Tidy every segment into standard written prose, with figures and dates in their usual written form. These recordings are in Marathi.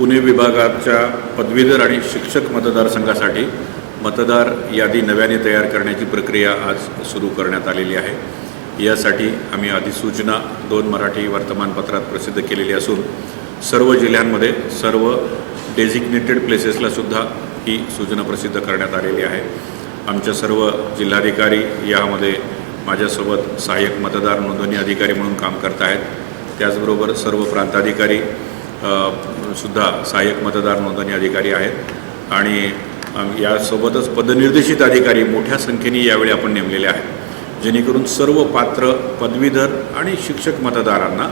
पुणे विभागाच्या पदवीधर आणि शिक्षक मतदारसंघासाठी मतदार यादी नव्याने तयार करण्याची प्रक्रिया आज सुरू करण्यात आलेली आहे। यासाठी आम्ही अधिसूचना 2 मराठी वर्तमानपत्रात प्रसिद्ध केलेली असून सर्व जिल्ह्यांमध्ये सर्व डेझिग्नेटेड प्लेसेसला सुद्धा ही सूचना प्रसिद्ध करण्यात आलेली आहे। आमच्या सर्व जिल्हाधिकारी यामध्ये माझ्यासोबत सहाय्यक मतदार नोंदणी अधिकारी म्हणून काम करत आहेत। त्याचबरोबर सर्व प्रांताधिकारी सुद्धा सहाय्यक मतदार नोंदणी अधिकारी आहेत आणि यासोबतच पदनिर्देशित अधिकारी मोठ्या संख्येने यावेळी आपण नेमलेले आहेत, जेणेकरून सर्व पात्र पदवीधर आणि शिक्षक मतदारांना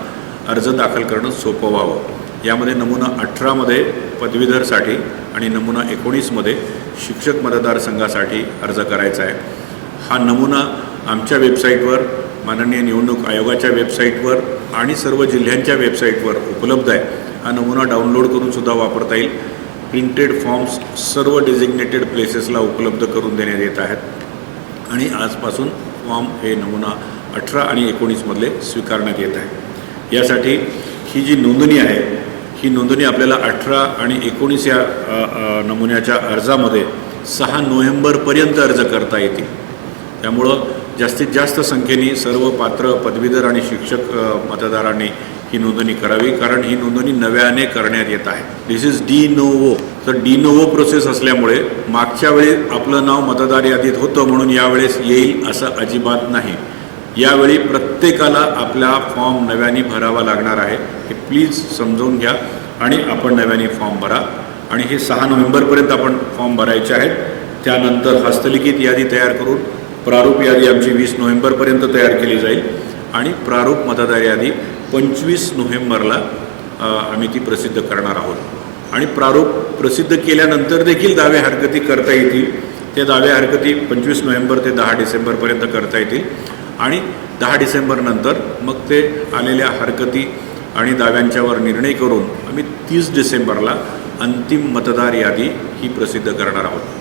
अर्ज दाखल करणं सोपं व्हावं। यामध्ये नमुना 18 मध्ये पदवीधरसाठी आणि नमुना 19 मध्ये शिक्षक मतदारसंघासाठी अर्ज करायचा आहे। हा नमुना आमच्या वेबसाईटवर, माननीय निवडणूक आयोगाच्या वेबसाईटवर आणि सर्व जिल्ह्यांच्या वेबसाईटवर उपलब्ध आहे। हा नमुना डाउनलोड करून सुद्धा वापरता येईल। प्रिंटेड फॉर्म्स सर्व डेझिग्नेटेड प्लेसेसला उपलब्ध करून देण्यात येत आहेत आणि आजपासून फॉर्म हे नमुना 18 आणि 19 मधले स्वीकारण्यात येत आहे। यासाठी ही जी नोंदणी आहे, ही नोंदणी आपल्याला 18 आणि 19 या नमुन्याच्या अर्जामध्ये 6 नोव्हेंबरपर्यंत अर्ज करता येतील। त्यामुळं जास्तीत जास्त संख्येने सर्व पात्र पदवीधर आणि शिक्षक मतदारांनी ही नोंदणी करावी, कारण ही नोंदणी नव्याने करण्यात येत आहे। दिस इज डी नोवो। तर डी नोवो प्रोसेस असल्यामुळे मागच्या वेळी आपलं नाव मतदार यादीत होतं म्हणून यावेळेस येईल असं अजिबात नाही। यावेळी प्रत्येकाला आपला फॉर्म नव्याने भरावा लागणार आहे, हे प्लीज समजून घ्या आणि आपण नव्याने फॉर्म भरा। आणि हे 6 नोव्हेंबरपर्यंत आपण फॉर्म भरायचे आहेत। त्यानंतर हस्तलिखित यादी तयार करून प्रारूप यादी आमची 20 नोव्हेंबरपर्यंत तयार केली जाईल आणि प्रारूप मतदार यादी 25 नोव्हेंबरला आम्ही ती प्रसिद्ध करणार आहोत। आणि प्रारूप प्रसिद्ध केल्यानंतर देखील दावे हरकती करता येतील। ते दावे हरकती 25 नोव्हेंबर ते 10 डिसेंबरपर्यंत करता येतील आणि 10 डिसेंबरनंतर मग ते आलेल्या हरकती आणि दाव्यांच्यावर निर्णय करून आम्ही 30 डिसेंबरला अंतिम मतदार यादी ही प्रसिद्ध करणार आहोत।